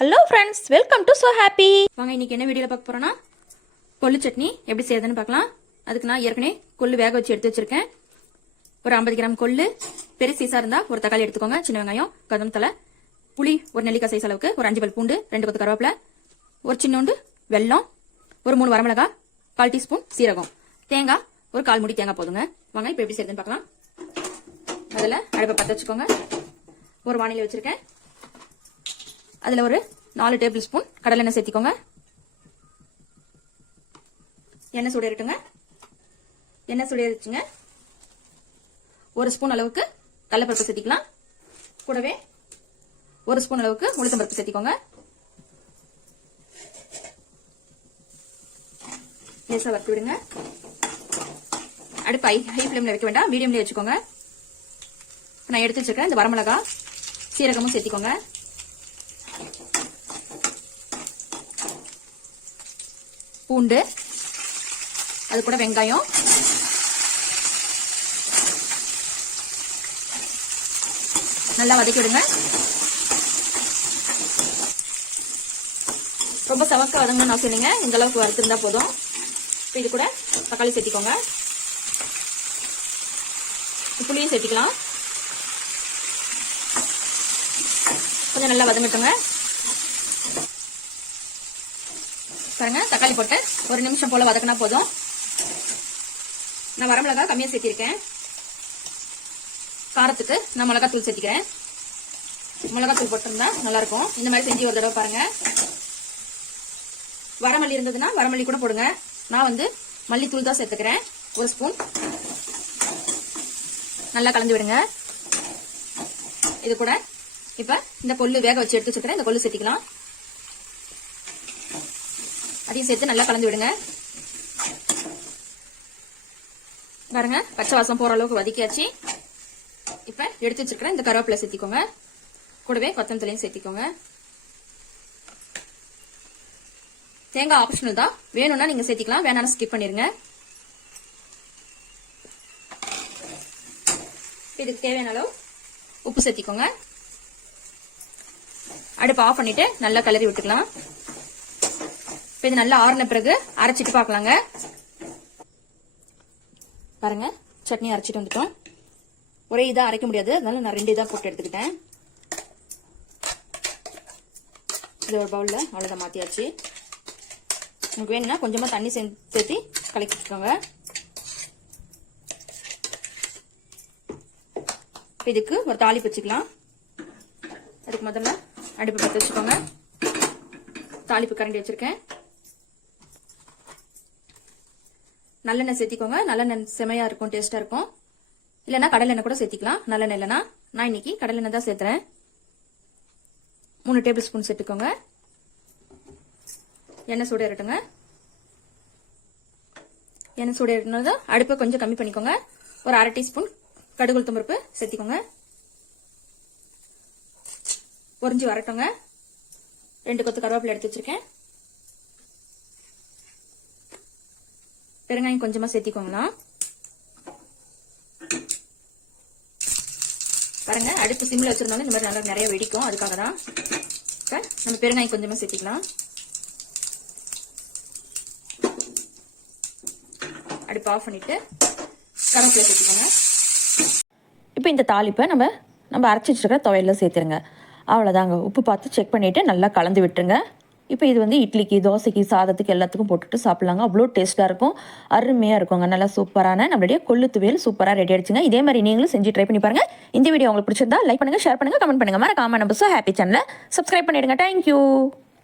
Hello friends welcome to so happy வாங்க இன்னைக்கு என்ன வீடியோவில் பார்க்க போகிறோன்னா கொள்ளு சட்னி எப்படி செய்யறதுன்னு பார்க்கலாம். அதுக்கு நான் ஏற்கனவே கொள்ளு வேக வச்சு எடுத்து வச்சிருக்கேன். ஒரு ஐம்பது கிராம் கொள்ளு பெரிய சீஸா இருந்தால் ஒரு தக்காளி எடுத்துக்கோங்க சின்ன வெங்காயம் கதம் தலை புளி ஒரு நெல்லிக்காய் சைஸ் அளவுக்கு ஒரு அஞ்சு பல் பூண்டு ரெண்டு கொத்து கருவேப்பிலை ஒரு சின்னோண்டு வெல்லம் ஒரு மூணு வரமிளகா கால் டீஸ்பூன் சீரகம் தேங்காய் ஒரு கால் முடி தேங்காய் போதுங்க. வாங்க இப்போ எப்படி செய்யறதுன்னு பார்க்கலாம். அதில் அடுப்பை பற்ற வச்சுக்கோங்க. ஒரு வானிலை வச்சுருக்கேன். அதில் ஒரு நாலு டேபிள் ஸ்பூன் கடலெண்ணெய் சேர்த்திக்கோங்க. எண்ணெய் சுடையட்டுங்க எண்ணெய் இருச்சுங்க ஒரு ஸ்பூன் அளவுக்கு கடலப்பருப்பு சேர்த்திக்கலாம். கூடவே ஒரு ஸ்பூன் அளவுக்கு உளுத்தம் பருப்பு சேர்த்திக்கோங்க. லேசாக வறுத்து விடுங்க. அடுப்பு ஹை ஹை ஃப்ளேமில் வைக்க வேண்டாம். மீடியம்லேயே வச்சுக்கோங்க. நான் எடுத்து வச்சிருக்கேன் இந்த வரமிளகா சீரகமும் சேர்த்திக்கோங்க. பூண்டு அது கூட வெங்காயம். நல்லா வதக்கி விடுங்க. ரொம்ப சவக்க வதங்கணும்னு அவசியம் இல்லைங்க. இந்த அளவுக்கு வறுத்திருந்தா போதும். இப்போ இது கூட தக்காளி சேர்த்திக்கோங்க. புளியும் சேர்த்திக்கலாம். கொஞ்சம் நல்லா வதங்கட்டுங்க. பாருங்க தக்காளி போட்டு ஒரு நிமிஷம் போல வதக்கினா போதும். நான் வரமிளகா கம்மியா சேர்த்திருக்கேன். காரத்துக்கு நான் மிளகாத்தூள் சேர்த்திக்கிறேன். மிளகாத்தூள் போட்டிருந்தா நல்லா இருக்கும் இந்த மாதிரி செஞ்சு ஒரு தடவை பாருங்க. வரமல்லி இருந்ததுன்னா வரமல்லி கூட போடுங்க. நான் வந்து மல்லித்தூள் தான் சேர்த்துக்கிறேன். ஒரு ஸ்பூன். நல்லா கலந்து விடுங்க. இது கூட இப்ப இந்த கொள்ளு வேக வச்சு எடுத்து வச்சுக்கிறேன். இந்த கொள்ளு சேர்த்திக்கலாம். அதையும் சேர்த்து நல்லா கலந்து விடுங்க. பாருங்க பச்சை வாசம் போற அளவுக்கு வதக்கியாச்சு. இப்ப எடுத்து வச்சிருக்கிறேன் இந்த கருவேப்பிலை சேர்த்திக்கோங்க. கூடவே கொத்தமல்லியும் சேர்த்திக்கோங்க. தேங்காய் ஆப்ஷனல் தான். வேணும்னா நீங்க சேர்த்திக்கலாம் வேணாலும் ஸ்கிப் பண்ணிருங்க. இதுக்கு தேவையான அளவு உப்பு சேர்த்திக்கோங்க. அடுப்பு ஆஃப் பண்ணிட்டு நல்லா கிளறி விட்டுக்கலாம். இப்போ இது நல்லா ஆறின பிறகு அரைச்சிட்டு பார்க்கலாங்க பாருங்க சட்னி அரைச்சிட்டு வந்துட்டோம். ஒரே இதாக அரைக்க முடியாது அதனால நான் ரெண்டு இதாக போட்டு எடுத்துக்கிட்டேன். இது ஒரு பவுலில் அவ்வளோதான் மாற்றியாச்சு உங்களுக்கு வேணும்னா கொஞ்சமாக தண்ணி சேர்த்து கலக்கி வச்சுக்கோங்க. இதுக்கு ஒரு தாளிப்பு வச்சுக்கலாம். அதுக்கு முதல்ல அடுப்பு பற்ற வச்சுக்கோங்க. தாளிப்பு கரண்டி வச்சுருக்கேன். நல்லெண்ணெய் சேர்த்திக்கோங்க. நல்லெண்ணெய் செமையா இருக்கும் டேஸ்டா இருக்கும். இல்லைன்னா கடலெண்ணெய் கூட சேர்த்திக்கலாம். நல்லெண்ணெய் இல்லைன்னா நான் இன்னைக்கு கடலெண்ணெய் தான் சேர்த்துறேன். மூணு டேபிள் ஸ்பூன் சேர்த்துக்கோங்க. எண்ணெய் சூட இருக்கட்டுங்க எண்ணெய் சூட இருக்கணும் அடுப்பை கொஞ்சம் கம்மி பண்ணிக்கோங்க. ஒரு அரை டீஸ்பூன் கடுகுள் தும்பருப்பு சேர்த்திக்கோங்க. பொறிஞ்சு வரட்டுங்க. ரெண்டு கொத்து கருவேப்பிலை எடுத்து வச்சிருக்கேன். பெருங்காயம் கொஞ்சமா சேர்த்திக்கோங்களா பாருங்க அடுப்பு சிம்ல வச்சிருந்தாலும் இந்த மாதிரி நல்லா நிறைய வெடிக்கும். அதுக்காக தான் நம்ம பெருங்காயம் கொஞ்சமா சேர்த்திக்கலாம். அடுப்பு ஆஃப் பண்ணிட்டு கருவேப்பிலை சேர்த்துக்கோங்க. இப்போ இந்த தாளிப்பை நம்ம நம்ம அரைச்சி வச்சிருக்கிற துவையில் சேர்த்துருங்க. அவ்வளோதாங்க உப்பு பார்த்து செக் பண்ணிவிட்டு நல்லா கலந்து விட்டுருங்க. இப்போ இது வந்து இட்லிக்கு தோசைக்கு சாதத்துக்கு எல்லாத்துக்கும் போட்டுட்டு சாப்பிட்லாங்க. அவ்வளோ டேஸ்ட்டாக இருக்கும். அருமையாக இருக்குங்க. நல்லா சூப்பரான நம்மளுடைய கொள்ளு துவையல் சூப்பராக ரெடி ஆயிடுச்சுங்க. இதே மாதிரி நீங்களும் செஞ்சு ட்ரை பண்ணி பாருங்கள் இந்த வீடியோ உங்களுக்கு பிடிச்சிருந்தா லைக் பண்ணுங்கள் ஷேர் பண்ணுங்கள் கமெண்ட் பண்ணுங்கள் மறக்காம நம்ம ஸோ ஹாப்பி சேனலை சப்ஸ்கிரைப் பண்ணிடுங்க. Thank you